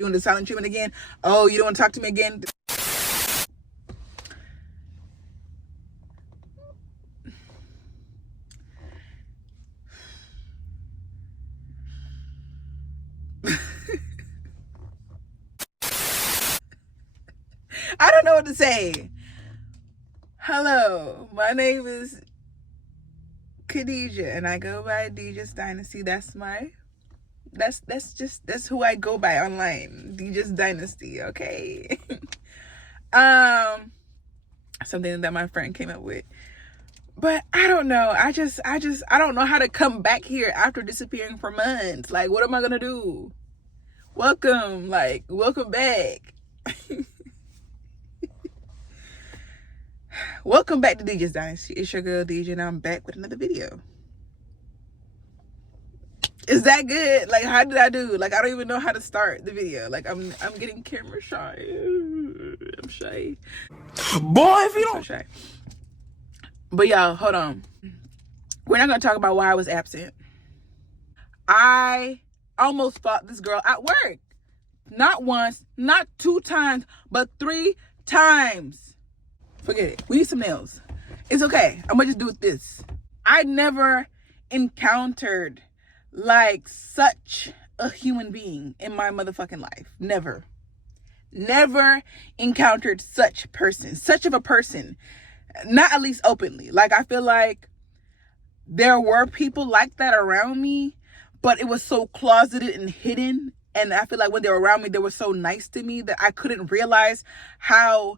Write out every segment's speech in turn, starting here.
Doing the silent treatment again. Oh, you don't want to talk to me again? I don't know what to say. Hello, my name is Khadijah, and I go by Deejah's Dynasty. That's who I go by online. Deejah's Dynasty, okay? Something that my friend came up with. But I don't know. I don't know how to come back here after disappearing for months. Like, what am I gonna do? Welcome back. Welcome back to Deejah's Dynasty. It's your girl Deejah, and I'm back with another video. Is that good? Like, how did I do? Like, I don't even know how to start the video. Like, I'm getting camera shy. I'm shy. Boy, if you don't. So shy. But y'all, hold on. We're not gonna talk about why I was absent. I almost fought this girl at work. Not once, not 2 times, but 3 times. Forget it. We need some nails. It's okay. I'm gonna just do it this. I never encountered like such a human being in my motherfucking life. Never encountered such of a person. Not at least openly. Like, I feel like there were people like that around me, but it was so closeted and hidden. And I feel like when they were around me, they were so nice to me that I couldn't realize how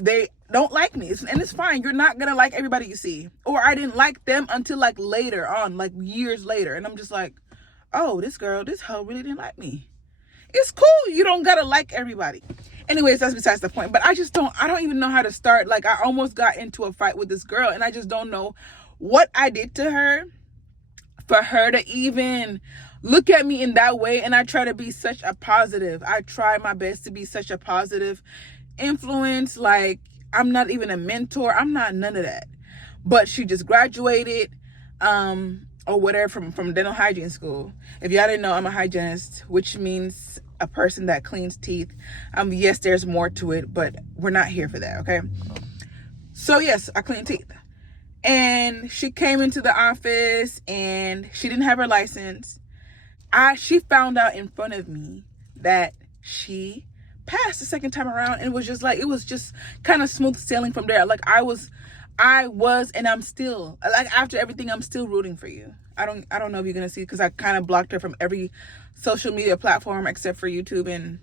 they don't like me. And it's fine. You're not gonna like everybody you see. Or I didn't like them until like later on, like years later. And I'm just like, oh, this hoe really didn't like me. It's cool. You don't gotta like everybody. Anyways, that's besides the point. But I don't even know how to start. Like, I almost got into a fight with this girl, and I just don't know what I did to her for her to even look at me in that way. And I try to be such a positive. I try my best to be such a positive influence. Like, I'm not even a mentor. I'm not none of that. But she just graduated or whatever from dental hygiene school. If y'all didn't know, I'm a hygienist, which means a person that cleans teeth. Yes, there's more to it, but we're not here for that, okay? So yes, I clean teeth. And she came into the office and she didn't have her license. She found out in front of me that she passed the second time around, and it was just kind of smooth sailing from there. Like, I was and I'm still, like, after everything, I'm still rooting for you. I don't know if you're gonna see, because I kind of blocked her from every social media platform except for YouTube and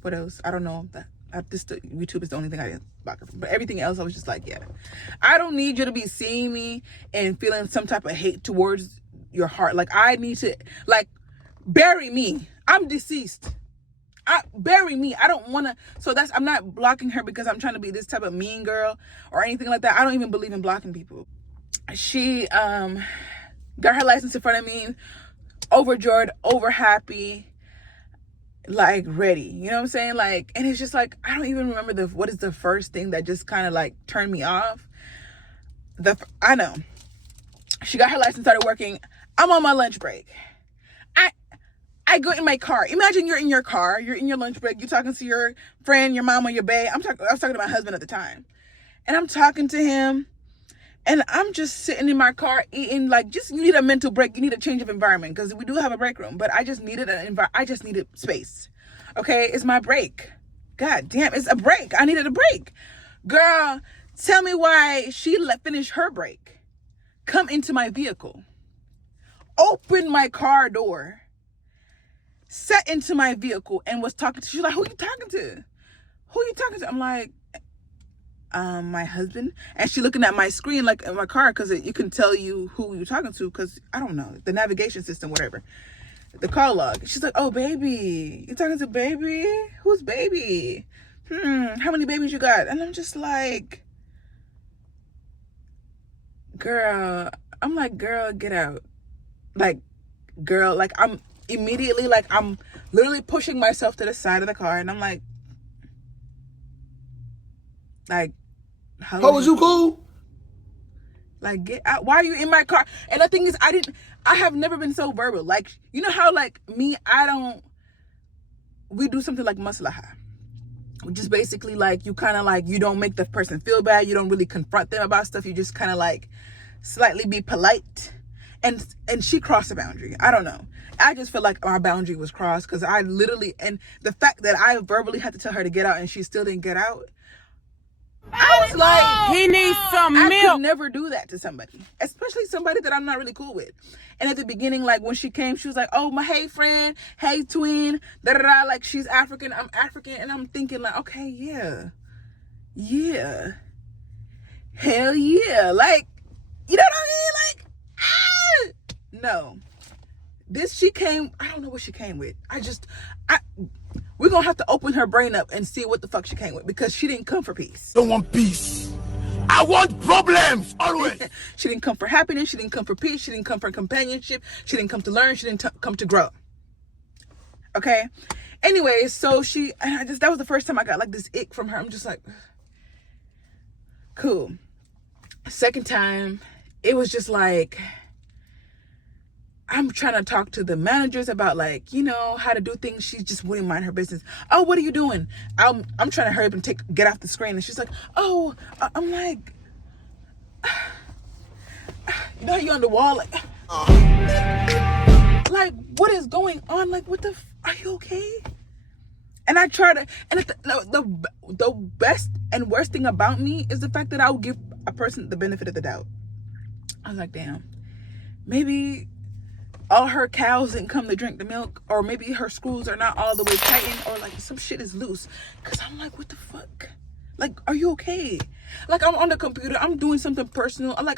what else? I don't know. YouTube is the only thing I didn't block her from. But everything else, I was just like, yeah. I don't need you to be seeing me and feeling some type of hate towards your heart. Like, I need to, like, bury me. I'm deceased. Bury me. I don't want to. So I'm not blocking her because I'm trying to be this type of mean girl or anything like that. I don't even believe in blocking people. She got her license in front of me, overjoyed, over happy, like ready. You know what I'm saying? Like, and it's just like, I don't even remember what is the first thing that just kind of like turned me off. I know. She got her license, started working. I'm on my lunch break. I go in my car. Imagine you're in your car, you're in your lunch break, you're talking to your friend, your mom, or your bae. I was talking to my husband at the time. And I'm talking to him, and I'm just sitting in my car eating. Like, just, you need a mental break. You need a change of environment, because we do have a break room, but I just needed space. Okay, it's my break. God damn, it's a break. I needed a break. Girl, tell me why she finish her break, come into my vehicle, open my car door, sat into my vehicle, and was talking to, she's like, who you talking to? I'm like, my husband. And she looking at my screen, like, in my car, because you can tell you who you're talking to, because I don't know, the navigation system, whatever, the call log. She's like, oh, baby, you talking to baby? Who's baby? How many babies you got? And I'm just like, girl, get out. Like, girl, like, I'm immediately, like, I'm literally pushing myself to the side of the car, and I'm like, how was you cool? Like, get out. Why are you in my car? And the thing is, I have never been so verbal. Like, you know how, like, me, I don't we do something like maslaha, which is basically like you kind of like, you don't make the person feel bad, you don't really confront them about stuff, you just kind of like slightly be polite. And she crossed the boundary. I don't know, I just feel like my boundary was crossed, because I literally, and the fact that I verbally had to tell her to get out and she still didn't get out, I was like, he needs some milk. I could never do that to somebody, especially somebody that I'm not really cool with. And at the beginning, like when she came, she was like, oh, my hey friend, hey twin, da da da, like she's African, I'm African. And I'm thinking like, okay, yeah, hell yeah, like, you know what I mean? Like, no, she came, I don't know what she came with. We're gonna have to open her brain up and see what the fuck she came with, because she didn't come for peace. Don't want peace, I want problems always. She didn't come for happiness, she didn't come for peace, she didn't come for companionship, she didn't come to learn, she didn't come to grow. Okay, anyway, so that was the first time I got like this ick from her. I'm just like, cool. Second time, it was just like, I'm trying to talk to the managers about like, you know, how to do things. She just wouldn't mind her business. Oh, what are you doing? I'm trying to hurry up and get off the screen. And she's like, oh, I'm like, you know how you on the wall? Like, what is going on? Like, are you okay? And I try to, and the best and worst thing about me is the fact that I will give a person the benefit of the doubt. I was like, damn, maybe all her cows didn't come to drink the milk, or maybe her screws are not all the way tightened, or like some shit is loose. Cause I'm like, what the fuck? Like, are you okay? Like, I'm on the computer, I'm doing something personal. I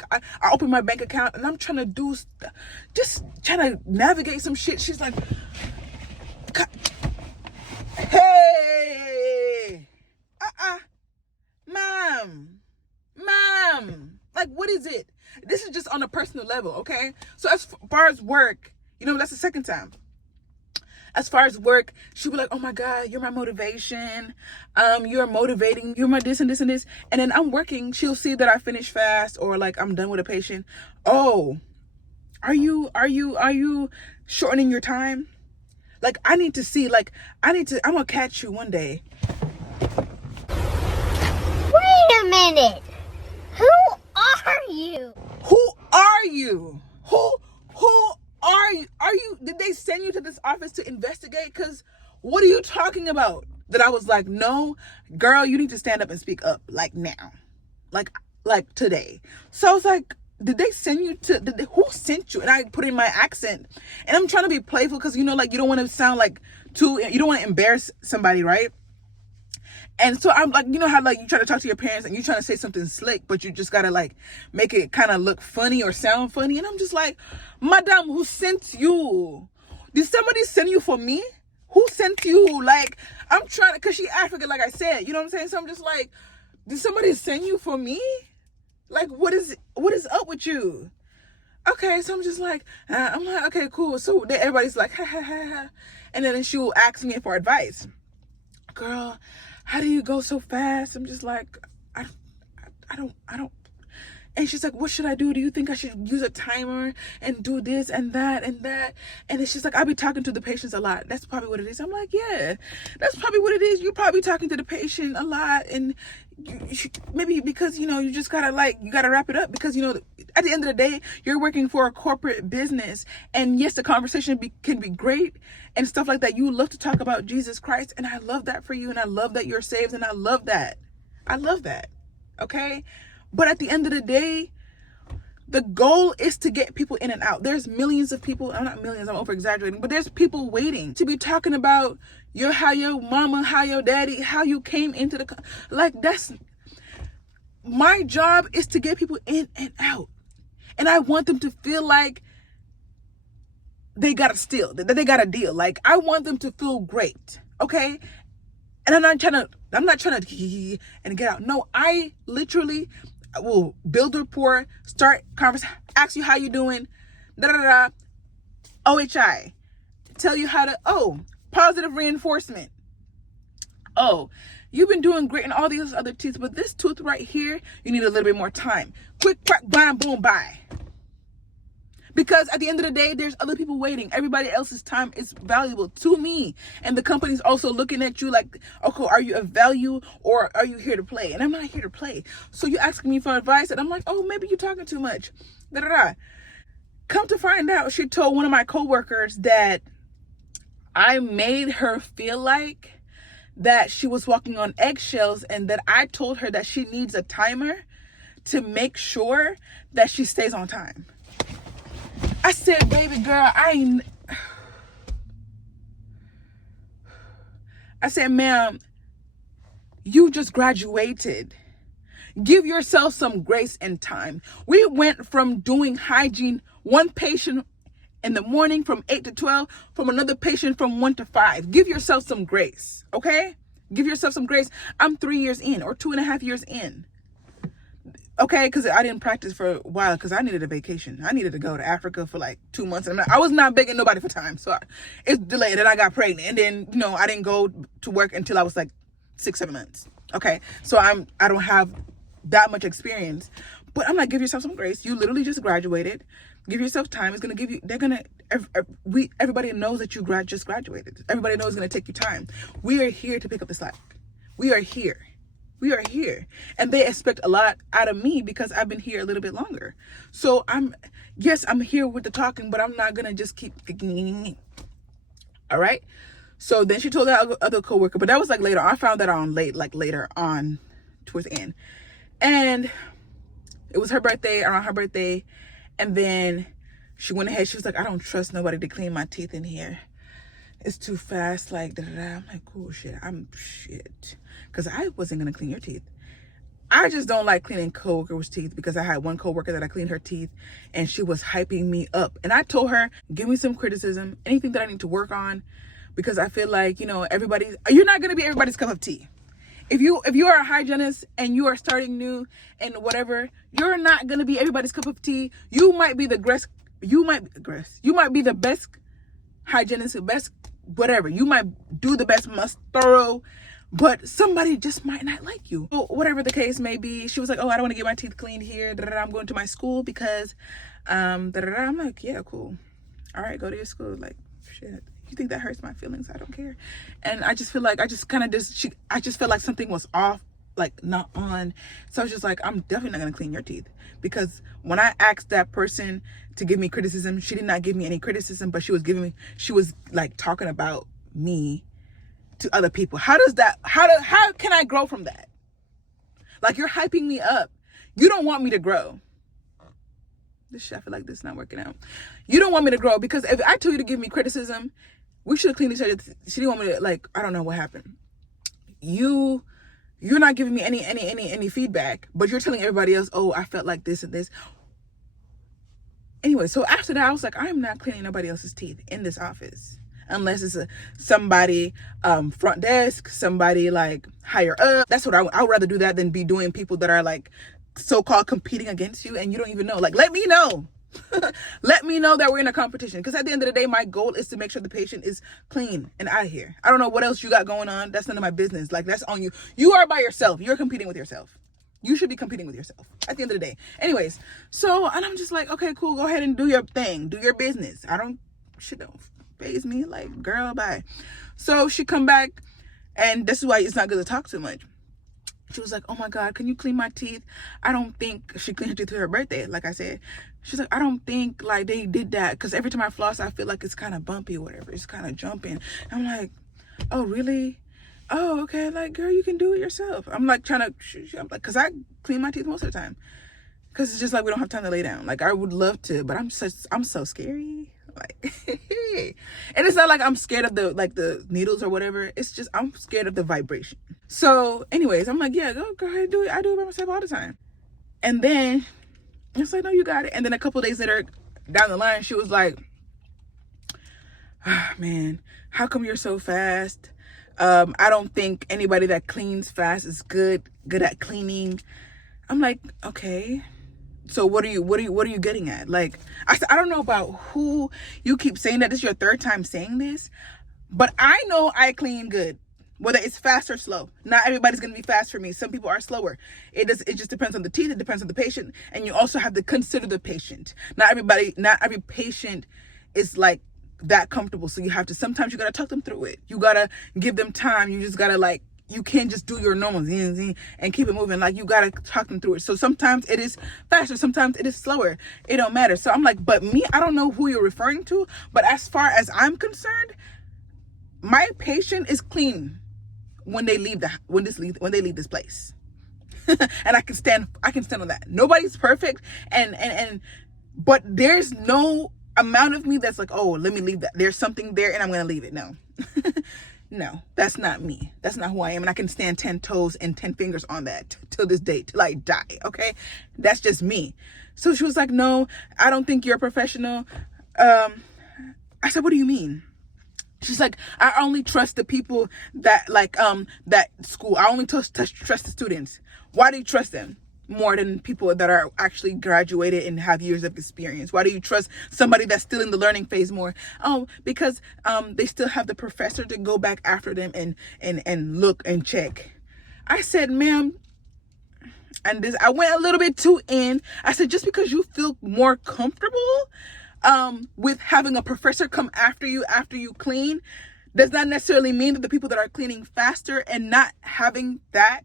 open my bank account and I'm trying to just trying to navigate some shit. She's like, hey, mom, like, what is it? This is just on a personal level, okay? So as far as work, you know, that's the second time. As far as work, she'll be like, oh my God, you're my motivation. You're motivating. You're my this and this and this. And then I'm working. She'll see that I finish fast, or like I'm done with a patient. Oh, are you shortening your time? Like, I need to see, like, I'm gonna catch you one day. Wait a minute. Who are you? Who are you? Who are you? Did they send you to this office to investigate? Because what are you talking about? That I was like, no, girl, you need to stand up and speak up, like now, like today. So I was like, did they send you who sent you? And I put in my accent, and I'm trying to be playful, because, you know, like, you don't want to sound like you don't want to embarrass somebody, right? And so I'm like, you know how like you try to talk to your parents and you trying to say something slick, but you just gotta like make it kind of look funny or sound funny. And I'm just like, madam, who sent you? Did somebody send you for me? Who sent you? Like, I'm trying to, cause she African, like I said, you know what I'm saying? So I'm just like, did somebody send you for me? Like, what is up with you? Okay, so I'm just like, I'm like, okay, cool. So then everybody's like, ha ha ha ha. And then she will ask me for advice. Girl, how do you go so fast? I'm just like, I don't. And she's like, what should I do? Do you think I should use a timer and do this and that and that? And then she's like, I'll be talking to the patients a lot. That's probably what it is. I'm like, yeah, that's probably what it is. You're probably talking to the patient a lot. And maybe because, you know, you just gotta you gotta wrap it up, because, you know, at the end of the day, you're working for a corporate business. And yes, the conversation can be great and stuff like that. You love to talk about Jesus Christ. And I love that for you. And I love that you're saved. And I love that. Okay. But at the end of the day, the goal is to get people in and out. There's millions of people. I'm not millions, I'm over exaggerating, but there's people waiting to be talking about how your mama, how your daddy, how you came into that's my job, is to get people in and out. And I want them to feel like they got that they got a deal. Like, I want them to feel great. Okay. And I'm not trying to and get out. No, I literally will build rapport, start conversation, ask you how you doing, OHI, tell you how to, positive reinforcement. Oh, you've been doing great in all these other teeth, but this tooth right here, you need a little bit more time. Quick, crack, bam, boom, bye. Because at the end of the day, there's other people waiting. Everybody else's time is valuable to me. And the company's also looking at you like, okay, are you of value or are you here to play? And I'm not here to play. So you asking me for advice and I'm like, oh, maybe you're talking too much. Da, da, da. Come to find out, she told one of my coworkers that I made her feel like that she was walking on eggshells and that I told her that she needs a timer to make sure that she stays on time. I said, baby girl, I said, ma'am, you just graduated. Give yourself some grace and time. We went from doing hygiene, one patient in the morning from 8 to 12, from another patient from 1 to 5. Give yourself some grace, okay? Give yourself some grace. I'm 3 years in or 2.5 years in. Okay, because I didn't practice for a while because I needed a vacation. I needed to go to Africa for like 2 months. And I was not begging nobody for time. So it's delayed and I got pregnant. And then, I didn't go to work until I was like 6-7 months. Okay, so I don't have that much experience. But I'm like, give yourself some grace. You literally just graduated. Give yourself time. It's going to give you, everybody knows that you just graduated. Everybody knows it's going to take you time. We are here to pick up the slack. We are here. We are here. And they expect a lot out of me because I've been here a little bit longer. So I'm here with the talking, but I'm not going to just keep. All right. So then she told that other coworker, but that was like later. I found that on later on towards the end. And it was her birthday, around her birthday. And then she went ahead. She was like, I don't trust nobody to clean my teeth in here. It's too fast. Like, da, da, da. I'm like, cool, shit. Because I wasn't going to clean your teeth. I just don't like cleaning coworkers' teeth because I had one coworker that I cleaned her teeth and she was hyping me up. And I told her, give me some criticism, anything that I need to work on, because I feel like, you're not going to be everybody's cup of tea. If you are a hygienist and you are starting new and whatever, you're not going to be everybody's cup of tea. You might be the best hygienist, the best whatever. You might do the best, most thorough, but somebody just might not like you. So whatever the case may be, she was like, oh, I don't want to get my teeth cleaned here. I'm going to my school because, I'm like, yeah, cool. All right, go to your school. Like, shit. You think that hurts my feelings? I don't care. And I just feel like I just felt like something was off, like not on. So I was just like, I'm definitely not going to clean your teeth, because when I asked that person to give me criticism, she did not give me any criticism, but she was like talking about me to other people. How can I grow from that? Like, you're hyping me up. You don't want me to grow. I feel like this is not working out. You don't want me to grow, because if I told you to give me criticism, we should have cleaned each other. She didn't want me to, I don't know what happened. You're not giving me any feedback, but you're telling everybody else, oh, I felt like this and this. Anyway, so after that, I was like, I'm not cleaning nobody else's teeth in this office. Unless it's somebody front desk, somebody like higher up. That's what I would rather do that than be doing people that are like so-called competing against you and you don't even know. Like, let me know. Let me know that we're in a competition, because at the end of the day, my goal is to make sure the patient is clean and out of here. I don't know what else you got going on. That's none of my business. Like, that's on you. You are by yourself. You're competing with yourself. You should be competing with yourself at the end of the day. Anyways, and I'm just like, okay, cool. Go ahead and do your thing. Do your business. Shit don't faze me. Like, girl, bye. So she come back, and this is why it's not good to talk too much. She was like, oh my God, can you clean my teeth? I don't think she cleaned her teeth for her birthday, like I said. She's like, I don't think like they did that, because every time I floss, I feel like it's kind of bumpy or whatever. It's kind of jumping. I'm like, oh, really? Oh, okay. Like, girl, you can do it yourself. I'm like because I clean my teeth most of the time. Because it's just like we don't have time to lay down. Like, I would love to, but I'm so scary. Like, and it's not like I'm scared of the needles or whatever. It's just I'm scared of the vibration. So anyways, I'm like, yeah, go ahead, do it. I do it by myself all the time. And then it's like, no, you got it. And then a couple days later down the line, she was like, oh, man, how come you're so fast? I don't think anybody that cleans fast is good at cleaning. I'm like, okay. So what are you getting at? Like, I said, I don't know about who you keep saying that. This is your third time saying this, but I know I clean good. whether it's fast or slow. Not everybody's going to be fast for me. Some people are slower. It just depends on the teeth. It depends on the patient. And you also have to consider the patient. Not every patient is like that comfortable. So sometimes you got to talk them through it. You got to give them time. You just got to you can't just do your normal and keep it moving. Like, you got to talk them through it. So sometimes it is faster. Sometimes it is slower. It don't matter. So I'm like, but me, I don't know who you're referring to. But as far as I'm concerned, my patient is clean when they leave this place. And I can stand on that. Nobody's perfect, but there's no amount of me that's like, oh, let me leave that. There's something there and I'm gonna leave it. No. No, that's not me. That's not who I am. And I can stand 10 toes and 10 fingers on that till this day, till I die. Okay, that's just me. So she was like, no, I don't think you're a professional. I said, what do you mean? She's like, I only trust the people that that school. I only trust the students. Why do you trust them more than people that are actually graduated and have years of experience? Why do you trust somebody that's still in the learning phase more? Oh, because they still have the professor to go back after them and look and check. I said, ma'am, and this, I went a little bit too in. I said, just because you feel more comfortable with having a professor come after you clean does not necessarily mean that the people that are cleaning faster and not having that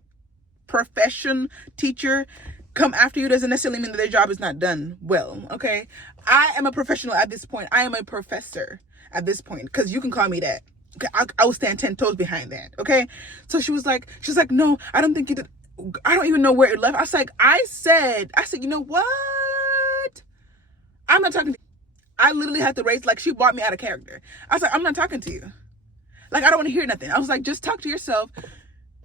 profession teacher come after you doesn't necessarily mean that their job is not done well. Okay, I am a professional at this point. I am a professor at this point, because you can call me that. Okay, I will stand 10 toes behind that. Okay, so she's like, no, I don't think you did. I don't even know where it left. I said, you know what? I'm not talking to you. I literally had to raise, like, she brought me out of character. I was like, I'm not talking to you. Like, I don't want to hear nothing. I was like, just talk to yourself.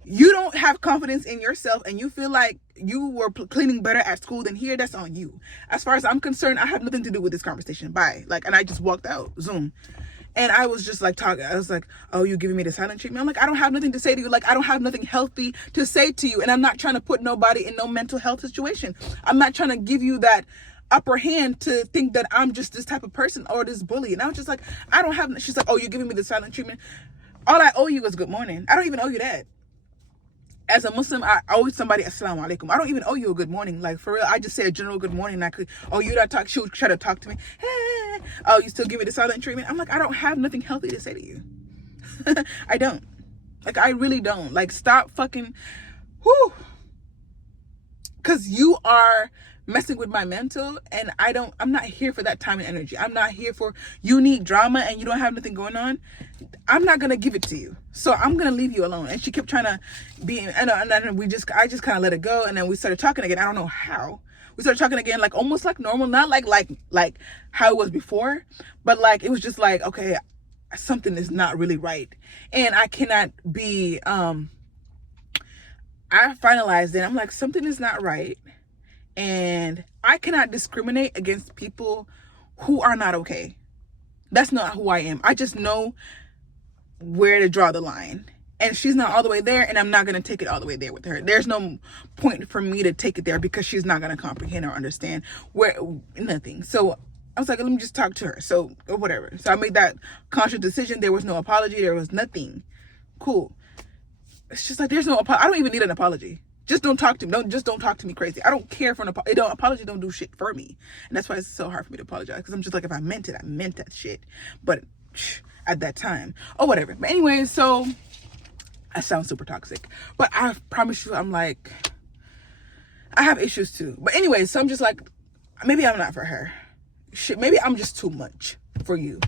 You don't have confidence in yourself and you feel like you were cleaning better at school than here. That's on you. As far as I'm concerned, I have nothing to do with this conversation. Bye. Like, and I just walked out. Zoom. And I was just like talking. I was like, oh, you giving me the silent treatment? I'm like, I don't have nothing to say to you. Like, I don't have nothing healthy to say to you. And I'm not trying to put nobody in no mental health situation. I'm not trying to give you that upper hand to think that I'm just this type of person or this bully. And I was just like, I don't have. She's like, oh, you're giving me the silent treatment. All I owe you is good morning. I don't even owe you that. As a Muslim, I owe somebody assalamu alaikum. I don't even owe you a good morning. Like, for real, I just say a general good morning. You don't talk. She would try to talk to me. Hey, oh, you still give me the silent treatment? I'm like, I don't have nothing healthy to say to you. I don't. Like, I really don't. Like, stop fucking. Whoo. Because you are messing with my mental, and I'm not here for that time and energy. I'm not here for, you need drama and you don't have nothing going on. I'm not gonna give it to you, so I'm gonna leave you alone. And she kept trying to be, and I just kind of let it go, and then we started talking again. I don't know how we started talking again, like almost like normal, not like how it was before, but like it was just like, okay, something is not really right, and I cannot be. I finalized it. I'm like, something is not right. And I cannot discriminate against people who are not okay. That's not who I am. I just know where to draw the line. And she's not all the way there, and I'm not going to take it all the way there with her. There's no point for me to take it there because she's not going to comprehend or understand nothing. So I was like, let me just talk to her. So, or whatever. So I made that conscious decision. There was no apology. There was nothing. Cool. It's just like, there's no apology. I don't even need an apology. Just don't talk to me. Don't talk to me crazy. I don't care for an apology. Apology don't do shit for me. And that's why it's so hard for me to apologize. Because I'm just like, if I meant it, I meant that shit. But at that time, or whatever. But anyway, so I sound super toxic. But I promise you, I'm like, I have issues too. But anyway, so I'm just like, maybe I'm not for her. Shit, maybe I'm just too much for you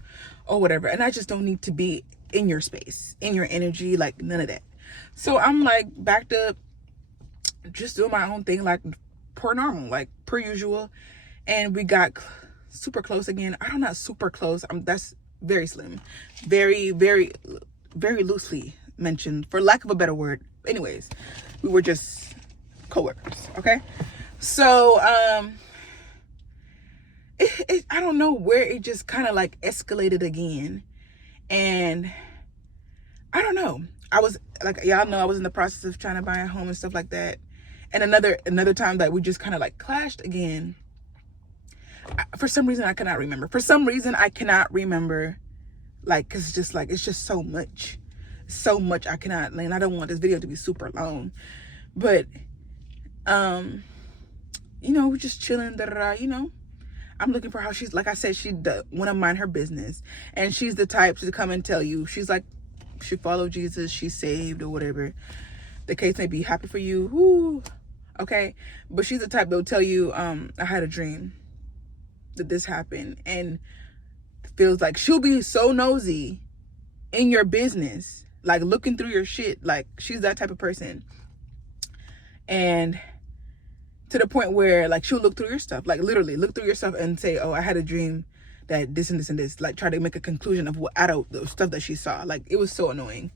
or whatever. And I just don't need to be in your space, in your energy, like none of that. So I'm like backed up, just doing my own thing, like per normal, like per usual. And we got super close again. I'm not super close. That's very slim, very, very, very loosely mentioned, for lack of a better word. Anyways, we were just coworkers. Okay. So, I don't know where it just kind of like escalated again. And I don't know. I was like, y'all know I was in the process of trying to buy a home and stuff like that. And another time that we just kind of like clashed again. For some reason, I cannot remember. Like, cause it's just like, it's just so much. so much I cannot, and I don't want this video to be super long, but you know, we're just chilling, you know. I'm looking for how she's, like I said, she want to mind her business, and she's the type to come and tell you, she's like, she followed Jesus, she's saved, or whatever the case may be. Happy for you. Woo. Okay, but she's the type that'll tell you, I had a dream that this happened, and feels like she'll be so nosy in your business, like looking through your shit. Like, she's that type of person, and to the point where, like, she'll look through your stuff, like literally look through your stuff and say, oh, I had a dream that this and this and this, like try to make a conclusion of what out of the stuff that she saw. Like, it was so annoying.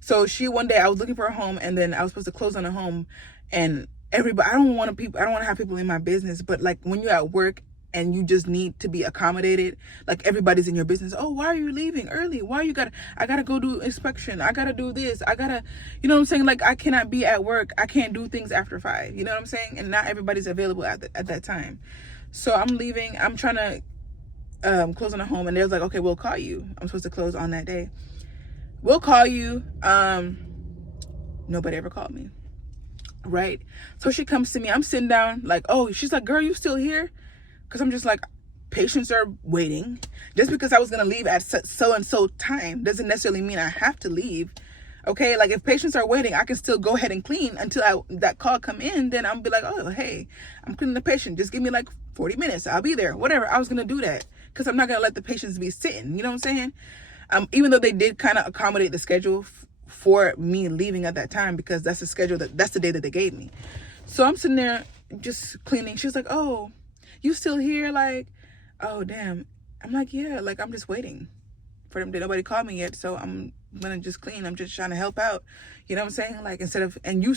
So one day I was looking for a home, and then I was supposed to close on a home, and everybody, I don't want to have people in my business, but like when you're at work and you just need to be accommodated, like everybody's in your business. Oh, why are you leaving early? I gotta go do inspection. I gotta do this. You know what I'm saying? Like, I cannot be at work. I can't do things after 5. You know what I'm saying? And not everybody's available at that time. So I'm leaving. I'm trying to close on a home, and they're like, okay, we'll call you. I'm supposed to close on that day. We'll call you. Nobody ever called me. Right? So she comes to me. I'm sitting down, like, oh, she's like, girl, you still here? Because I'm just like, patients are waiting. Just because I was going to leave at so-and-so time doesn't necessarily mean I have to leave. Okay? Like, if patients are waiting, I can still go ahead and clean until that call come in. Then I'll be like, oh, hey, I'm cleaning the patient. Just give me like 40 minutes. I'll be there. Whatever. I was going to do that because I'm not going to let the patients be sitting. You know what I'm saying? Even though they did kind of accommodate the schedule for me leaving at that time, because that's the schedule, that's the day that they gave me. So I'm sitting there just cleaning. She was like, oh, you still here? Like, oh, damn. I'm like, yeah, like, I'm just waiting for them. Nobody called me yet, so I'm gonna just clean. I'm just trying to help out. You know what I'm saying? Like,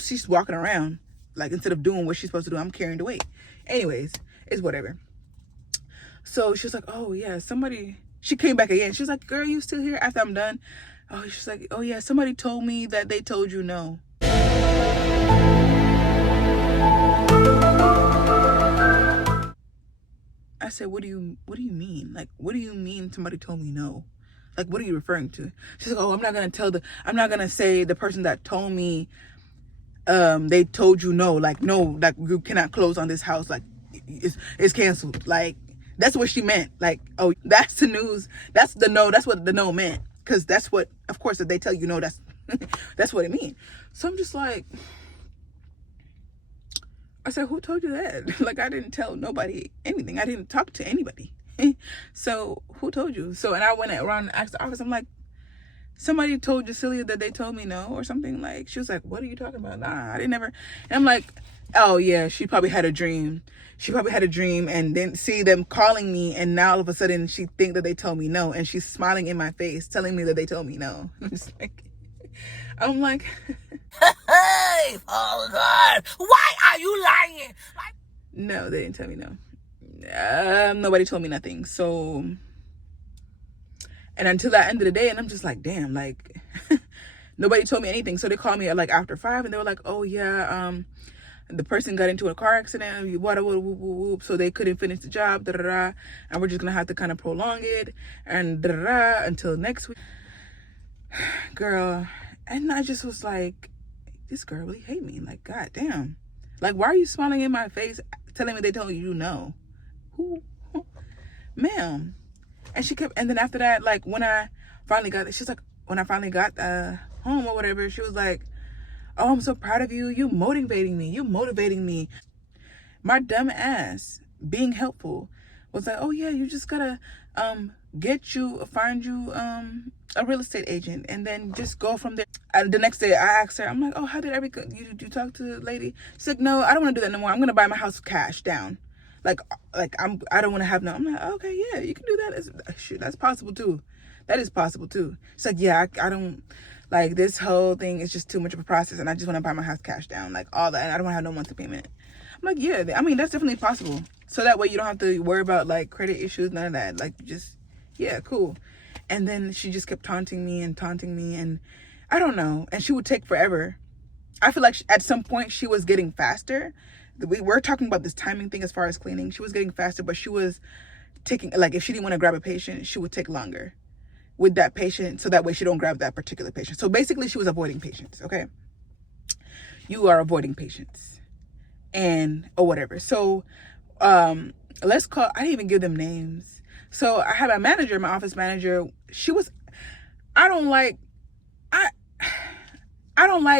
she's walking around, like, instead of doing what she's supposed to do, I'm carrying the weight. Anyways, it's whatever. So she's like, oh, yeah, she came back again. She was like, girl, you still here after I'm done? Oh, she's like, oh, yeah, somebody told me that they told you no. I said, what do you mean? Like, what do you mean somebody told me no? Like, what are you referring to? She's like, oh, I'm not going to say the person that told me they told you no. Like, no, like, you cannot close on this house. Like, it's canceled. Like, that's what she meant. Like, oh, that's the news. That's the no. That's what the no meant. Because that's what, of course, if they tell you no, that's what it means. So I'm just like, I said, who told you that? Like, I didn't tell nobody anything. I didn't talk to anybody. So who told you? So, and I went around and asked the office. I'm like, somebody told Jusilia that they told me no or something. Like, she was like, what are you talking about? Nah, I didn't ever. And I'm like, oh yeah, she probably had a dream. And then see them calling me, and now all of a sudden she think that they told me no, and she's smiling in my face telling me that they told me no. I'm like Hey, oh God, why are you lying? No, they didn't tell me no. Nobody told me nothing. So, and until the end of the day, and I'm just like, damn, like nobody told me anything. So they called me at like after 5, and they were like, oh yeah, the person got into a car accident, so they couldn't finish the job, and we're just gonna have to kind of prolong it and until next week. Girl, and I just was like, this girl really hate me. Like, god damn, like, why are you smiling in my face telling me they told you no? Who? Ma'am. And she kept, and then after that, like, when I finally got home or whatever, she was like, oh, I'm so proud of you. You motivating me. My dumb ass, being helpful, was like, oh yeah, you just gotta find you a real estate agent, and then just go from there. And the next day I asked her, I'm like, oh, how did you talk to the lady? She's like, no, I don't want to do that no more. I'm gonna buy my house cash down. I don't want to have no. I'm like, okay, yeah, you can do that. Shoot, that's possible too. That is possible too. She's like, yeah, I don't. Like, this whole thing is just too much of a process, and I just want to buy my house cash down, like all that, and I don't want to have no monthly payment. I'm like, yeah, I mean, that's definitely possible. So that way you don't have to worry about like credit issues, none of that. Like, just, yeah, cool. And then she just kept taunting me, and I don't know. And she would take forever. I feel like at some point she was getting faster. We're talking about this timing thing as far as cleaning. She was getting faster, but she was taking, like, if she didn't want to grab a patient, she would take longer. with that patient so that way she don't grab that particular patient. So basically she was avoiding patients. Okay, you are avoiding patients and or whatever. So let's call, I didn't even give them names. So I had my manager, my office manager. She was, I don't like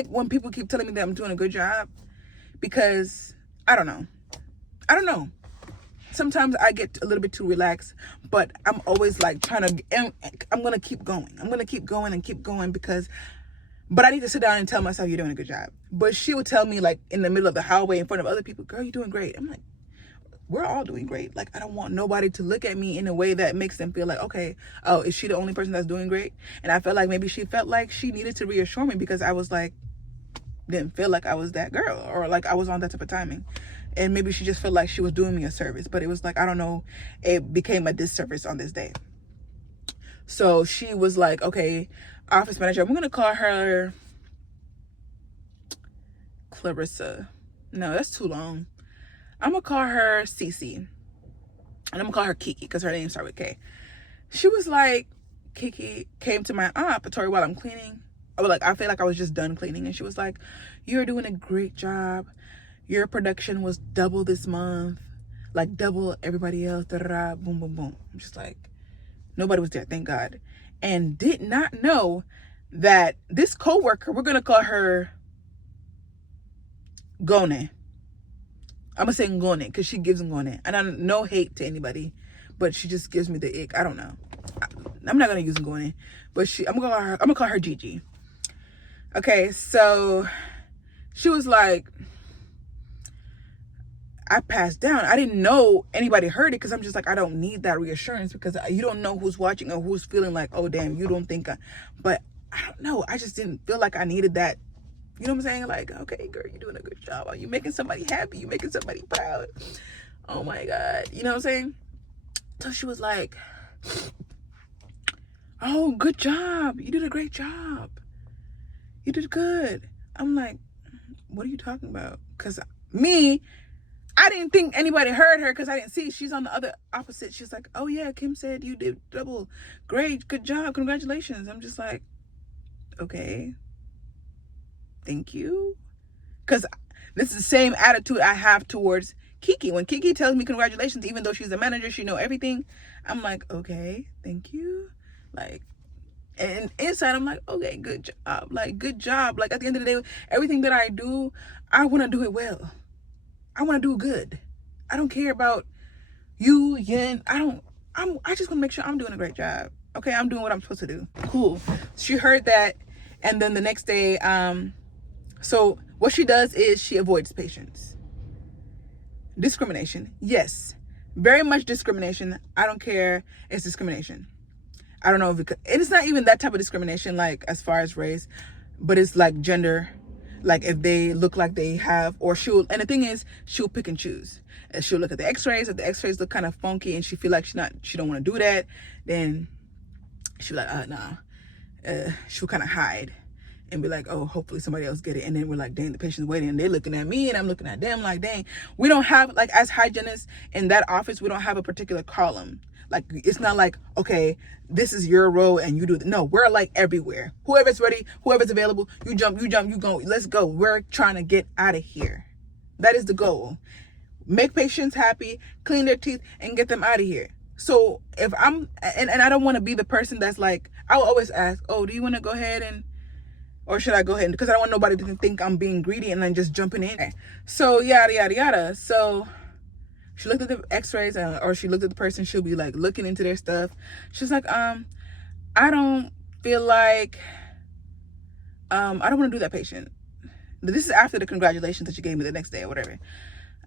when people keep telling me that I'm doing a good job, because I don't know. Sometimes I get a little bit too relaxed, but I'm always like trying to, I'm going to keep going. I'm going to keep going and keep going but I need to sit down and tell myself you're doing a good job. But she would tell me, like, in the middle of the hallway in front of other people, girl, you're doing great. I'm like, we're all doing great. Like, I don't want nobody to look at me in a way that makes them feel like, okay, oh, is she the only person that's doing great? And I felt like maybe she felt like she needed to reassure me, because I was like, didn't feel like I was that girl, or like I was on that type of timing. And maybe she just felt like she was doing me a service, but it was like, I don't know, it became a disservice on this day. So she was like, okay, office manager, I'm going to call her Clarissa. No, that's too long. I'm going to call her Cece. And I'm going to call her Kiki, because her name starts with K. She was like, Kiki came to my operatory while I'm cleaning. I feel like I was just done cleaning. And she was like, you're doing a great job. Your production was double this month. Like double everybody else. Da-da-da, boom, boom, boom. I'm just like, nobody was there, thank God. And did not know that this coworker, we're going to call her Gone. I'm going to say Gone because she gives Gone. And I no hate to anybody, but she just gives me the ick. I don't know. I'm not going to use Gone, but I'm going to call her Gigi. Okay, so she was like, I passed down. I didn't know anybody heard it, because I'm just like, I don't need that reassurance, because you don't know who's watching or who's feeling like, oh, damn, you don't think but I don't know. I just didn't feel like I needed that. You know what I'm saying? Like, okay, girl, you're doing a good job. Are you making somebody happy? You making somebody proud? Oh my God. You know what I'm saying? So she was like, oh, good job. You did a great job. You did good. I'm like, what are you talking about? Because I didn't think anybody heard her, because I didn't see. She's on the other opposite. She's like, oh yeah, Kim said you did double. Great, good job, congratulations. I'm just like, okay, thank you. Because this is the same attitude I have towards Kiki. When Kiki tells me congratulations, even though she's a manager, she know everything, I'm like, okay, thank you. Like, and inside I'm like, okay, good job. Like, good job. Like, at the end of the day, everything that I do, I want to do it well. I want to do good. I don't care about you, yin. I just want to make sure I'm doing a great job. Okay, I'm doing what I'm supposed to do. Cool. She heard that, and then the next day, so what she does is she avoids patients. Discrimination. Yes. Very much discrimination. I don't care. It's discrimination. I don't know if it's not even that type of discrimination, like as far as race, but it's like gender. Like if they look like they have, or and the thing is, she'll pick and choose. And she'll look at the x-rays. If the x-rays look kind of funky and she feel like she don't want to do that, then she'll be like, nah. She'll kind of hide and be like, oh, hopefully somebody else get it. And then we're like, dang, the patient's waiting, and they're looking at me and I'm looking at them like, dang. We don't have, like, as hygienists in that office, we don't have a particular column. Like, it's not like, okay, this is your role and you do it. No, we're like everywhere. Whoever's ready, whoever's available, you jump, you go. Let's go. We're trying to get out of here. That is the goal. Make patients happy, clean their teeth, and get them out of here. So if I'm, and I don't want to be the person that's like, I will always ask, oh, do you want to go ahead or should I go ahead? Because I don't want nobody to think I'm being greedy and then just jumping in. So yada, yada, yada. So she looked at the x-rays, or she looked at the person. She'll be like looking into their stuff. She's like, I don't feel like, I don't want to do that patient. This is after the congratulations that you gave me the next day or whatever.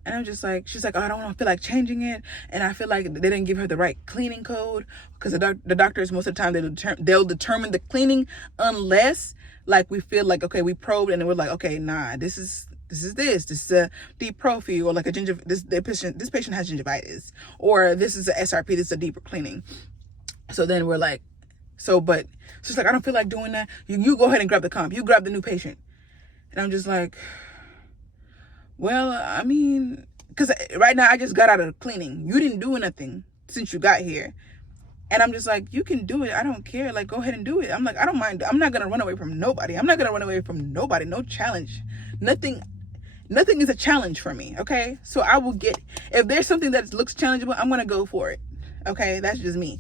And I'm just like, she's like, oh, I don't feel like changing it. And I feel like they didn't give her the right cleaning code, because the doctors, most of the time, they'll determine the cleaning unless, like, we feel like, okay, we probed and we're like, okay, nah, this is a deep prophy, or like this patient has gingivitis, or this is a SRP, this is a deeper cleaning. So then we're like, but she's like, I don't feel like doing that. You go ahead and grab the comp. You grab the new patient. And I'm just like, well, I mean, because right now I just got out of cleaning. You didn't do nothing since you got here. And I'm just like, you can do it. I don't care. Like, go ahead and do it. I'm like, I don't mind. I'm not going to run away from nobody. I'm not going to run away from nobody. No challenge. Nothing is a challenge for me. Okay. So I will get, if there's something that looks challengeable, I'm going to go for it. Okay. That's just me.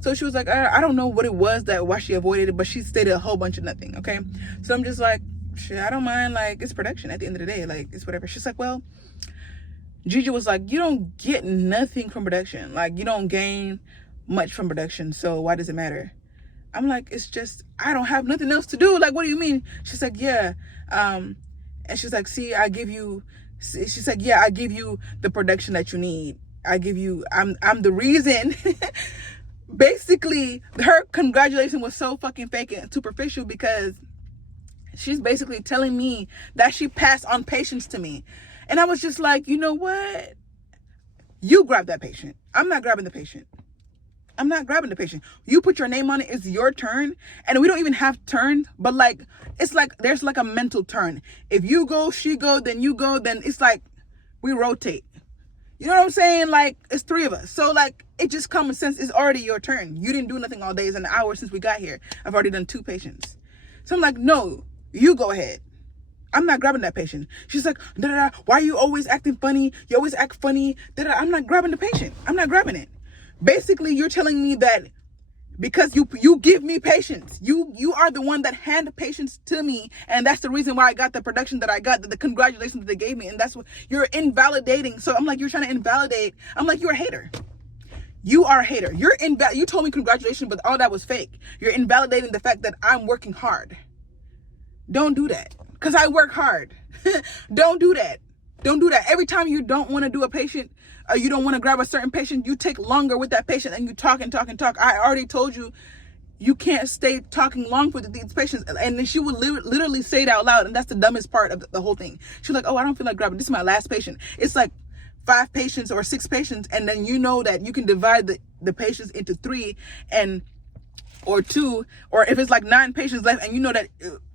So she was like, I don't know what it was why she avoided it, but she stated a whole bunch of nothing. Okay. So I'm just like, shit, I don't mind. Like, it's production at the end of the day. Like, it's whatever. She's like, well, Gigi was like, you don't get nothing from production. Like, you don't gain much from production, so why does it matter? I'm like, it's just, I don't have nothing else to do. Like, what do you mean? She's like, yeah. And she's like, see, she's like, yeah, I give you the production that you need. I'm the reason. Basically, her congratulation was so fucking fake and superficial because she's basically telling me that she passed on patients to me. And I was just like, you know what? You grab that patient. I'm not grabbing the patient. I'm not grabbing the patient. You put your name on it. It's your turn. And we don't even have turns, but like, it's like, there's like a mental turn. If you go, she go, then you go, then it's like, we rotate. You know what I'm saying? Like, it's three of us. So like, it just common sense. It's already your turn. You didn't do nothing all day. It's an hour since we got here. I've already done 2 patients. So I'm like, no, you go ahead. I'm not grabbing that patient. She's like, da-da-da, why are you always acting funny? You always act funny. Da-da. I'm not grabbing the patient. I'm not grabbing it. Basically, you're telling me that because you give me patients, you are the one that hand patients to me, and that's the reason why I got the production that I got, the congratulations that they gave me, and that's what you're invalidating. So I'm like, you're trying to invalidate. I'm like, you're a hater. You are a hater. You told me congratulations, but all that was fake. You're invalidating the fact that I'm working hard. Don't do that, because I work hard. Don't do that. Don't do that. Every time you don't want to do a patient, you don't want to grab a certain patient, you take longer with that patient and you talk and talk and talk. I already told you, you can't stay talking long with these patients. And then she would literally say it out loud. And that's the dumbest part of the whole thing. She's like, oh, I don't feel like grabbing. This is my last patient. It's like 5 patients or 6 patients. And then you know that you can divide the patients into 3 or 2, or if it's like 9 patients left and you know that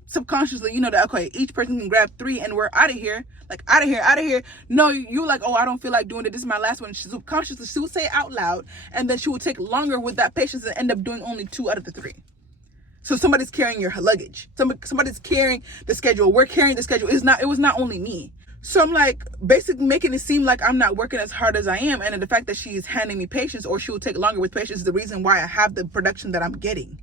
subconsciously, you know that, okay, each person can grab 3 and we're out of here. Like, out of here. No, you like, oh, I don't feel like doing it. This is my last one. She subconsciously, she would say it out loud, and then she would take longer with that patient and end up doing only 2 out of the 3. So somebody's carrying your luggage. Somebody's carrying the schedule. We're carrying the schedule. It was not only me. So I'm like, basically making it seem like I'm not working as hard as I am. And the fact that she's handing me patients, or she will take longer with patients, is the reason why I have the production that I'm getting.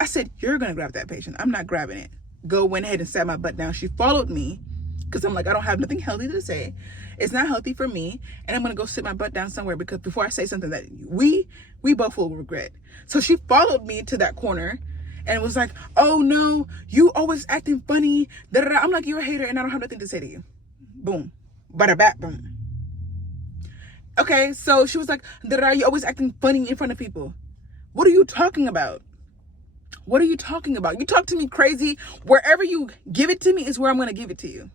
I said, you're going to grab that patient. I'm not grabbing it. Went ahead and sat my butt down. She followed me because I'm like, I don't have nothing healthy to say. It's not healthy for me. And I'm going to go sit my butt down somewhere, because before I say something that we both will regret. So she followed me to that corner and was like, oh no, you always acting funny. Da-da-da. I'm like, you're a hater and I don't have nothing to say to you. Boom. Bada bat boom. Okay, so she was like, da-da-da, you always acting funny in front of people. What are you talking about? What are you talking about? You talk to me crazy. Wherever you give it to me is where I'm going to give it to you.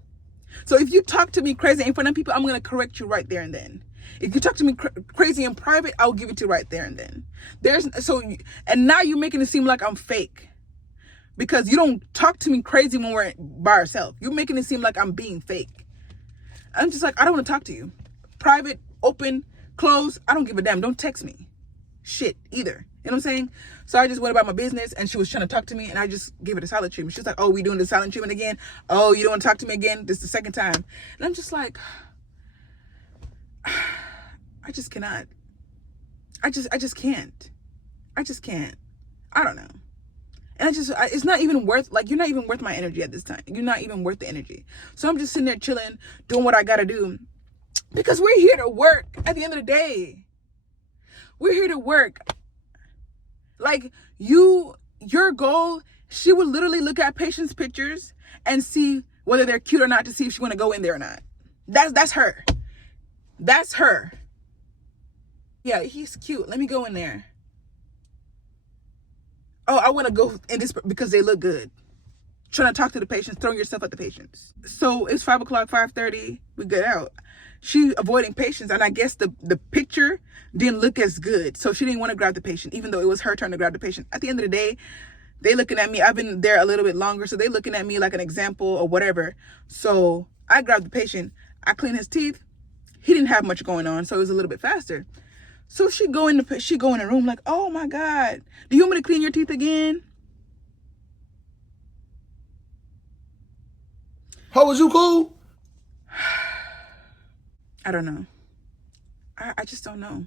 So if you talk to me crazy in front of people, I'm going to correct you right there and then. If you talk to me crazy in private, I'll give it to you right there and then. And now you're making it seem like I'm fake, because you don't talk to me crazy when we're by ourselves. You're making it seem like I'm being fake. I'm just like, I don't want to talk to you. Private, open, close, I don't give a damn. Don't text me. Shit either. You know what I'm saying? So I just went about my business, and she was trying to talk to me, and I just gave her the silent treatment. She was like, oh, we doing the silent treatment again? Oh, you don't want to talk to me again? This is the second time. And I'm just like, I just cannot. I just can't. I just can't. I don't know. And it's not even worth, like, you're not even worth my energy at this time. You're not even worth the energy. So I'm just sitting there chilling, doing what I got to do, because we're here to work at the end of the day. We're here to work. Like, your goal, she would literally look at patients' pictures and see whether they're cute or not, to see if she want to go in there or not. That's her. That's her. Yeah, he's cute. Let me go in there. Oh, I want to go in this because they look good. Trying to talk to the patients, throwing yourself at the patients. So it's 5 o'clock, 5:30. We get out. She avoiding patients, and I guess the picture didn't look as good, so she didn't want to grab the patient, even though it was her turn to grab the patient. At the end of the day, they looking at me. I've been there a little bit longer, so they looking at me like an example or whatever. So I grabbed the patient. I cleaned his teeth. He didn't have much going on, so it was a little bit faster. So she go in the room like, oh my God, do you want me to clean your teeth again? How was you cool? I don't know. I just don't know.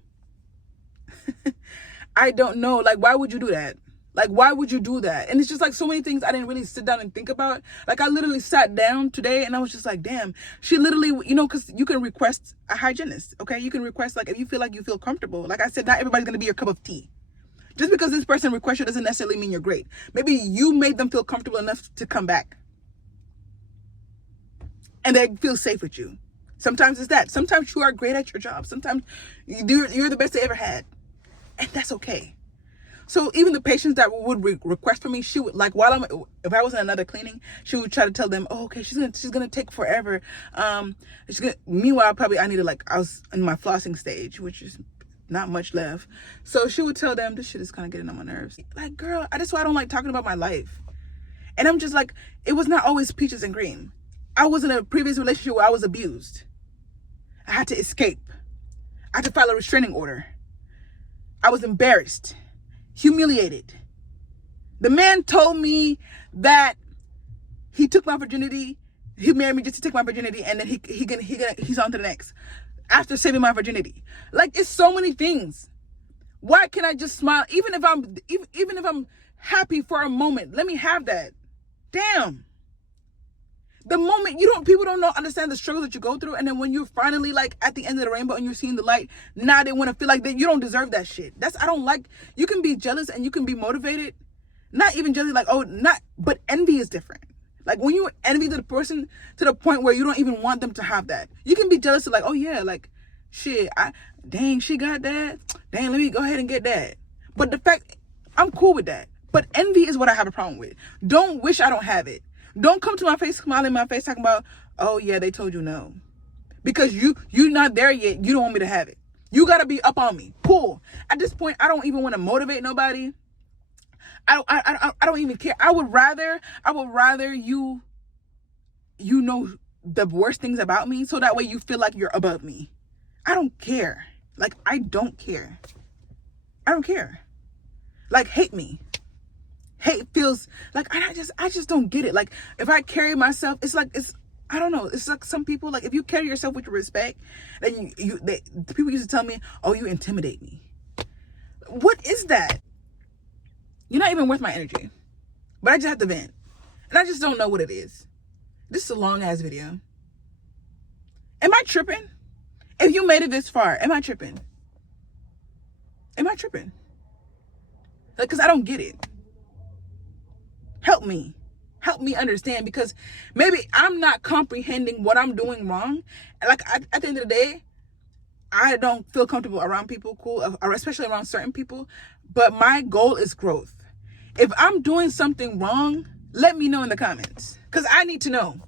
I don't know. Like, why would you do that? Like, why would you do that? And it's just like so many things I didn't really sit down and think about. Like, I literally sat down today and I was just like, damn, she literally, you know, because you can request a hygienist, okay? You can request, like, if you feel comfortable. Like I said, not everybody's going to be your cup of tea. Just because this person requests you doesn't necessarily mean you're great. Maybe you made them feel comfortable enough to come back. And they feel safe with you. Sometimes it's that. Sometimes you are great at your job. Sometimes you're the best they ever had. And that's okay. So even the patients that would request for me, she would, like, if I was in another cleaning, she would try to tell them, oh, okay, she's gonna take forever. Meanwhile, probably I was in my flossing stage, which is not much left. So she would tell them, this shit is kind of getting on my nerves. Like, girl, that's why I don't like talking about my life. And I'm just like, it was not always peaches and cream. I was in a previous relationship where I was abused. I had to escape. I had to file a restraining order. I was embarrassed, humiliated. The man told me that he took my virginity. He married me just to take my virginity, and then he's on to the next. After saving my virginity, like, it's so many things. Why can't I just smile? Even if I'm happy for a moment, let me have that. Damn. The moment people don't understand the struggles that you go through, and then when you're finally like at the end of the rainbow and you're seeing the light, now they want to feel like that you don't deserve that shit. I don't like. You can be jealous and you can be motivated, not even jealous, like, but envy is different. Like, when you envy the person to the point where you don't even want them to have that. You can be jealous of, like, oh yeah, like, shit, dang, she got that. Dang, let me go ahead and get that. But the fact, I'm cool with that. But envy is what I have a problem with. Don't wish I don't have it. Don't come to my face, smiling in my face, talking about, oh yeah, they told you no. Because you're not there yet. You don't want me to have it. You got to be up on me. Cool. At this point, I don't even want to motivate nobody. I don't even care. I would rather you know the worst things about me, so that way you feel like you're above me. I don't care. Like, I don't care. I don't care. Like, hate me. Hate feels like, I just don't get it. Like, if I carry myself, I don't know. It's like some people, like, if you carry yourself with respect, then the people used to tell me, oh, you intimidate me. What is that? You're not even worth my energy. But I just have to vent. And I just don't know what it is. This is a long ass video. Am I tripping? If you made it this far, am I tripping? Am I tripping? Like, because I don't get it. Help me understand, because maybe I'm not comprehending what I'm doing wrong. Like, at the end of the day, I don't feel comfortable around people, especially around certain people. But my goal is growth. If I'm doing something wrong, let me know in the comments, because I need to know.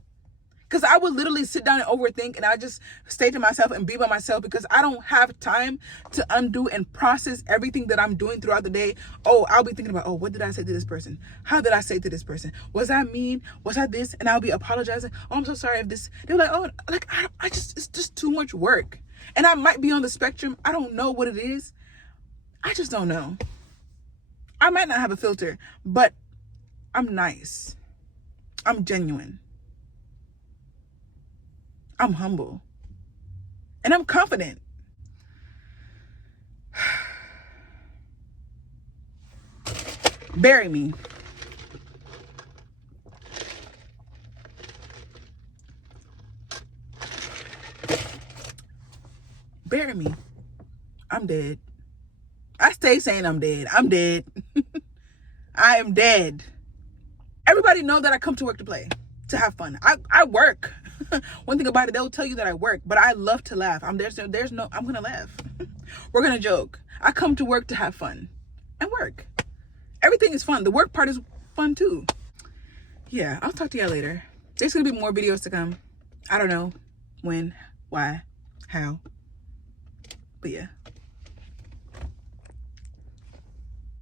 Because I would literally sit down and overthink, and I just stay to myself and be by myself, because I don't have time to undo and process everything that I'm doing throughout the day. Oh, I'll be thinking about, oh, what did I say to this person? How did I say to this person? Was I mean? Was I this? And I'll be apologizing. Oh, I'm so sorry if this. They're like, oh, like, it's just too much work. And I might be on the spectrum. I don't know what it is. I just don't know. I might not have a filter, but I'm nice. I'm genuine. I'm humble. And I'm confident. Bury me. Bury me. I'm dead. I stay saying I'm dead. I'm dead. I am dead. Everybody know that I come to work to play, to have fun. I work. One thing about it, they'll tell you that I work, but I love to laugh. I'm gonna laugh. We're gonna joke. I come to work to have fun and work. Everything is fun. The work part is fun too. Yeah, I'll talk to y'all later. There's gonna be more videos to come. I don't know when, why, how, but yeah.